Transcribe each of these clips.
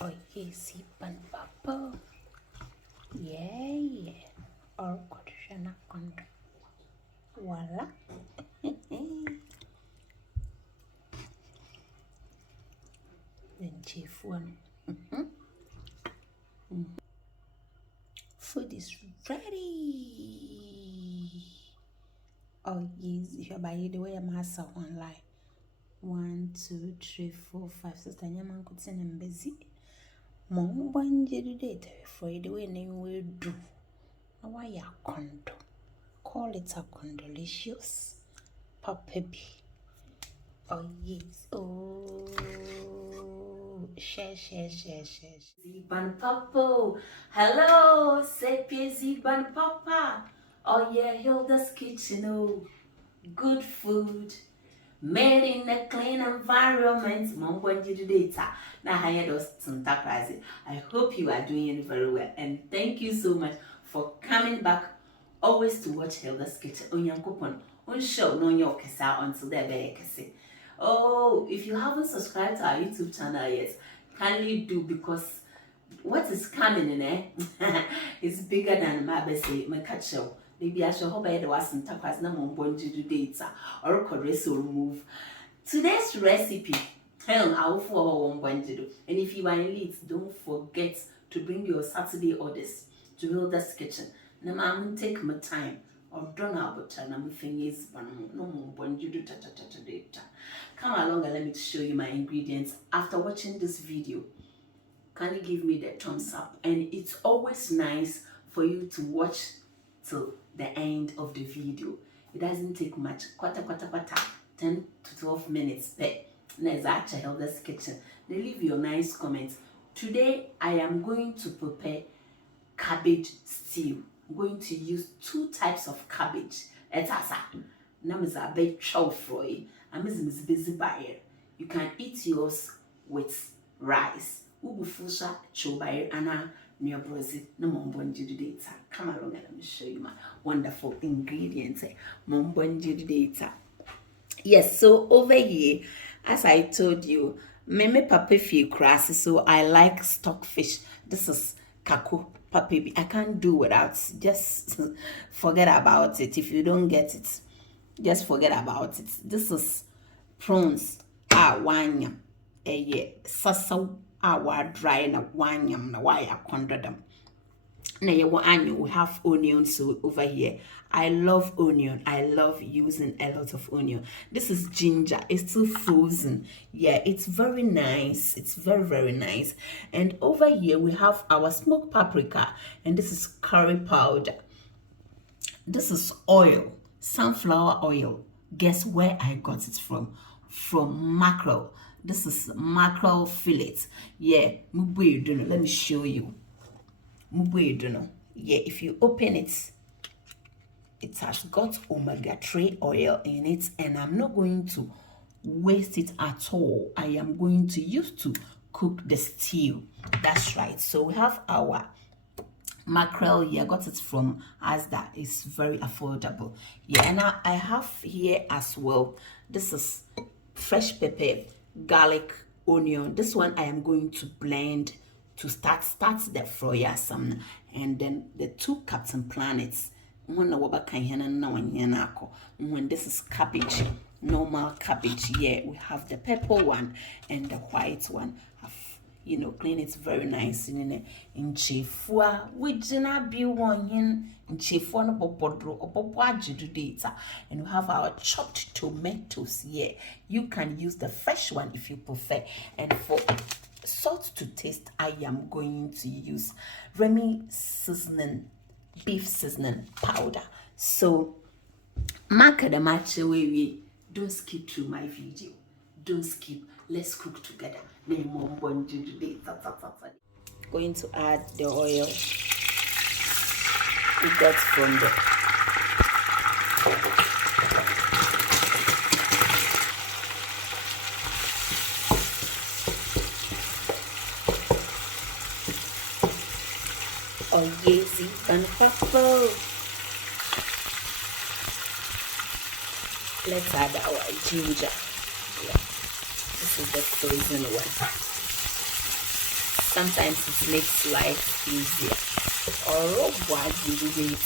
Oh yes, pan papa. Yeah. Or koshana kondo. Voila. Then chief one. Food is ready. Oh yes, if you're by the way, I'm also online. 1, 2, 3, 4, 5, 6. Tanyaman could send him busy. Mom, one date for the way name will do. Now why ya condo? Call it a condolicious. Puppy. Oh yes. Oh, share. Ziban Papa. Hello, Sepia Ziban Papa. Oh yeah, Hilda's kitchen. Oh, good food. Made in a clean environment. Mom, when you do data. Now, I had us some surprise. I hope you are doing it very well. And thank you so much for coming back always to watch Hilda's kitchen. On your coupon, on show, no your kesa until they're very kese. Oh, if you haven't subscribed to our YouTube channel yet, kindly do, because what is coming in is bigger than my best my catch show. Maybe I should hope I wasn't tapas na mon do data or remove. Today's recipe, hell, I'll for one do. And if you are in Leeds, don't forget to bring your Saturday orders to Hilda's Kitchen. Now, I'm take my time. Or don't know about time. I'm fingers, but no more do data. Come along and let me show you my ingredients. After watching this video, kindly give me the thumbs up. And it's always nice for you to watch till the end of the video. It doesn't take much. Quarter, 10 to 12 minutes. But there's actually Hilda's Kitchen. They leave your nice comments. Today, I am going to prepare cabbage stew. I'm going to use 2 types of cabbage. Etasa. Namiza be chow froy. I'm busy buyer. You can eat yours with rice. Ubu fusha chow buyer ana near Brazil. No mombonji data. Come along and let me show you my wonderful ingredients. Mombonji data. Yes, so over here, as I told you, meme papefi crassi, so I like stockfish. This is kako papebi. I can't do without. Just forget about it. If you don't get it, just forget about it. This is prawns. Wanyam. Yeah, sasa wa dry na wanyam na waya kondra them. Now we have onion, so over here I love onion. I love using a lot of onion. This is ginger. It's still frozen. Yeah, it's very nice. It's very nice. And over here we have our smoked paprika, and this is curry powder. This is oil, sunflower oil. Guess where I got it from? From mackerel. This is mackerel fillet. Yeah, let me show you. Yeah, if you open it, it has got omega-3 oil in it, and I'm not going to waste it at all. I am going to use to cook the stew. That's right. So we have our mackerel here. I got it from Asda. It's very affordable. Yeah, and I have here as well. This is fresh pepper, garlic, onion. This one I am going to blend to start the froya some, and then the 2 Captain Planets. When this is cabbage, normal cabbage. Yeah, we have the purple one and the white one. Clean it very nice in chefua. We didn't be one in chefua no bobodro or bobaji data. And we have our chopped tomatoes. Yeah, you can use the fresh one if you prefer. And for salt to taste, I am going to use Remy seasoning, beef seasoning powder. So mark the match away. Don't skip through my video. Don't skip. Let's cook together. Going to add the oil we got from the easy and purple. Let's add our ginger. Yeah. This is the frozen one. sometimes it makes life easier. Or what do you do?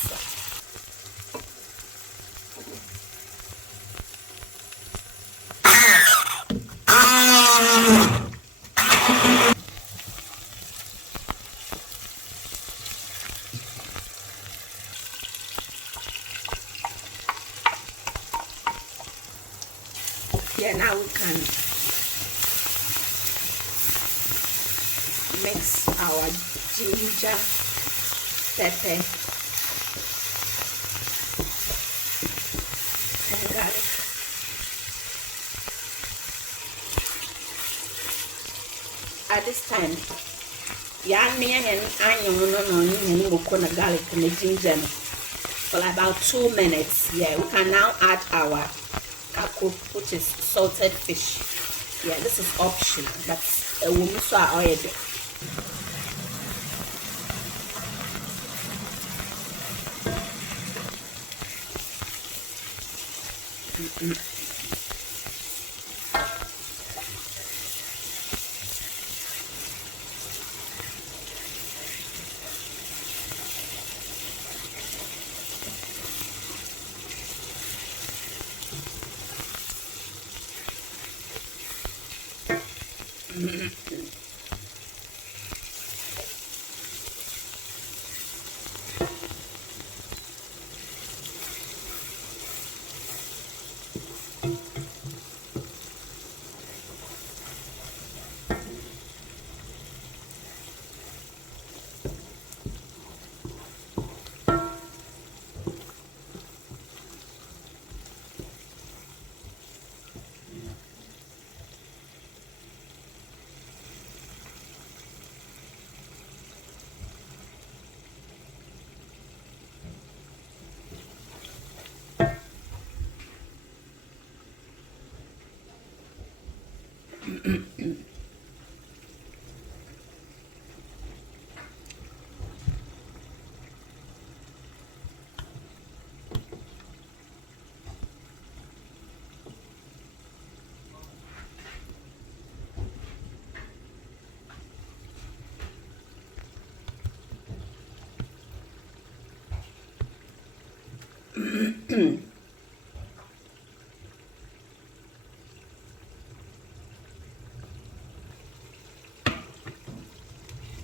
Yeah, now we can mix our ginger, pepper, and garlic. At this time, garlic and the ginger for about 2 minutes. Yeah, we can now add our kako, which is salted fish. Yeah, this is optional, but a woman saw already.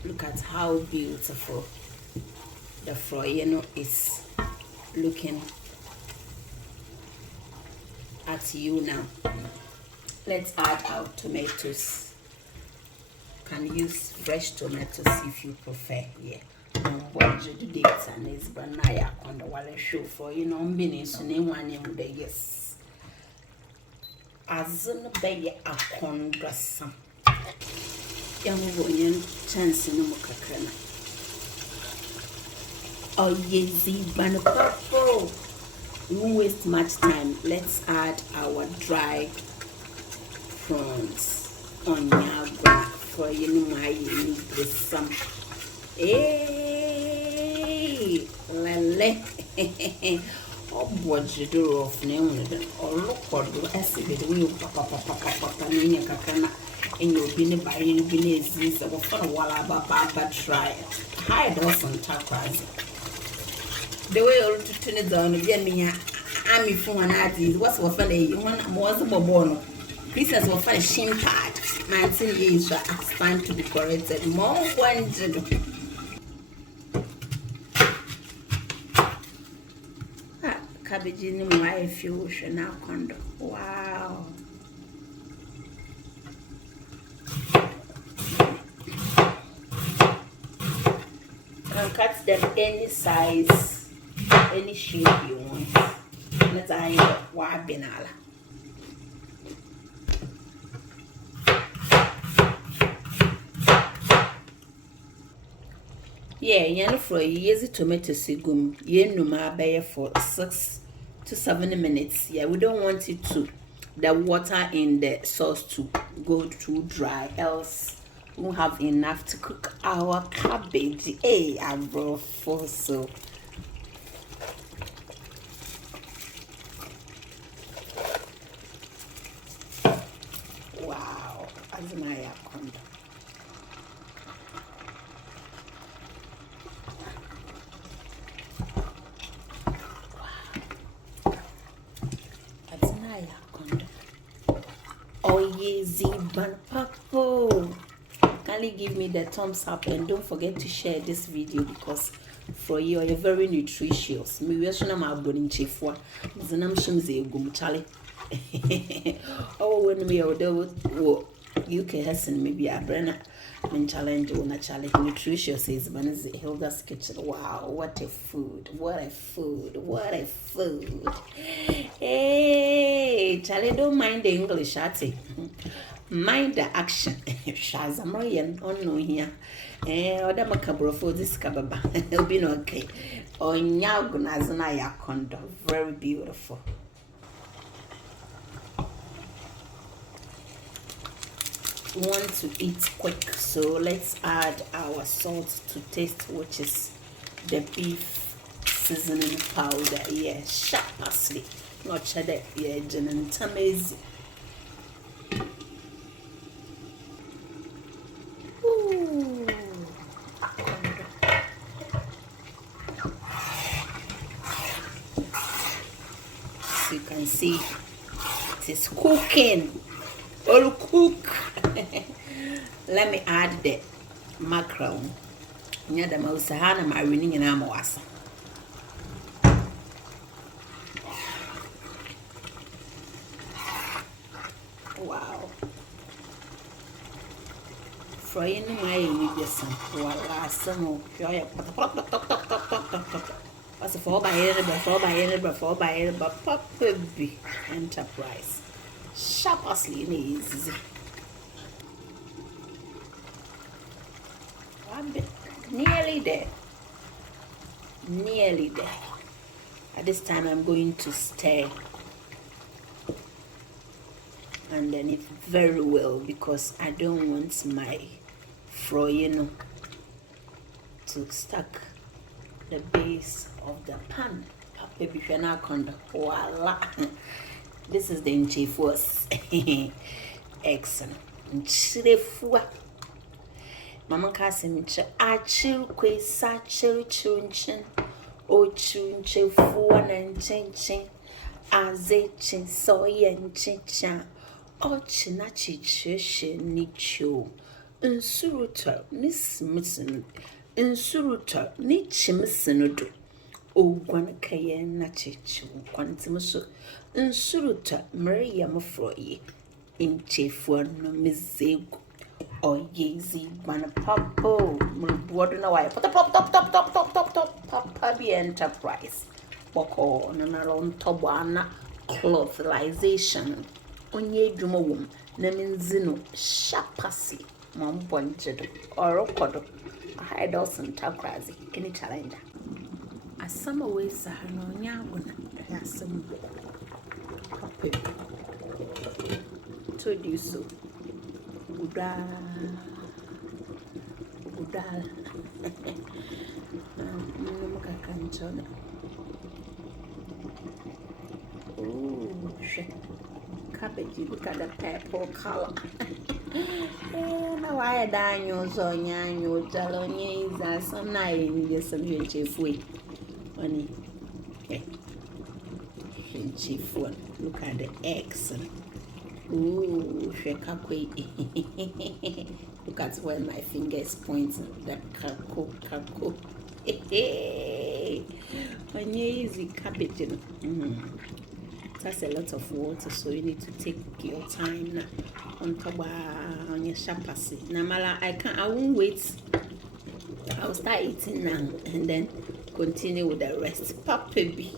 Look at how beautiful the froyeno is looking at you now. Let's add our tomatoes. Can use fresh tomatoes if you prefer. Yeah. What you do this and is banaya on the wallet show for being so name one in the yes. As an baby a condressam. Young woman chance in Mukakana. Oh, yes, purple. We won't waste much time. Let's add our dried prawns on your for my need with some. Hey, lele. Oh, what you do of name or look for the acid will papa in your cacana. And you'll be by any business of a while about try. Hide us on top rising. The way all to turn it down again, me, I'm from an artist. What's what funny? One was a bono. Pieces of a shin pad. 19 years expand to be corrected. More one. Cabbage in my fusion now condo. Wow. Cut them any size, any shape you want. Let's add white banana. Yeah, yan for a year's tomato sigum. Yen no ma bear for 6 to 7 minutes. Yeah, we don't want it to the water in the sauce to go too dry, else we won't have enough to cook our cabbage. Hey, I'm bro for so. Wow, as my account. easy bun papo. Kindly give me the thumbs up and don't forget to share this video because for you are very nutritious. Me we shona ma abonin chefua. Zinam shimze egum chale. Oh when we are there UK has maybe a brenna and challenge on a challenge nutritious is Banzi Hilda's kitchen. Wow, what a food, what a food, what a food. Hey, Charlie, don't mind the English, Ati. Mind the action. Shazamarian on no here. Other macabro for this cababa. It'll be okay. Oh, Nyagunazana Yakondo. Very beautiful. Want to eat quick, so let's add our salt to taste, which is the beef seasoning powder. Yeah, sharp parsley, not cheddar. Yeah, gin and tamezi. Ooh. So you can see it is cooking. All cook. Let me add the mackerel. Near the mouse, Hannah, my winning in Amos. Wow. Frying my with some voila, some of joy. What's a 4x8 but Puppy Enterprise. Sharply easy. Nearly there. Nearly there. At this time, I'm going to stir and then it very well because I don't want my froyo to stuck the base of the pan. Voila. This is the nchefus. Excellent. Nchefua. Mama Cassim, I chill quay satchel chunchin, o chunchefua and chinchin, as a chin soy and chinchan, o chinachi chish nicho, unsuruta, Miss Misson, unsuruta, nichimissinodo, o guanacaya nachichu, quantimuso, unsuruta, Maria Mafroye, in chefua no mizego. Oh, yeezy, man, papo, water no wire. Put the top, Papi Enterprise. Boko, on Tobana, clothalization. Onye Jumawum, Neminzino, Shapasi, Mom Pointed, or Okodo, a high Dawson Takrazi, any challenger. A summer way, Sahano, Yawuna, has some papi. Told you so. Udal. Oh, cabbage, look at the purple color. Now I dine so you tell some night in the some chief way. Honey, chief one. Look at the eggs. Ooh, look at where my finger is pointing. The kako. Easy cabbage. That's a lot of water, so you need to take your time now. On top on your shapasi. Namala, I won't wait. I'll start eating now and then continue with the rest. Papi.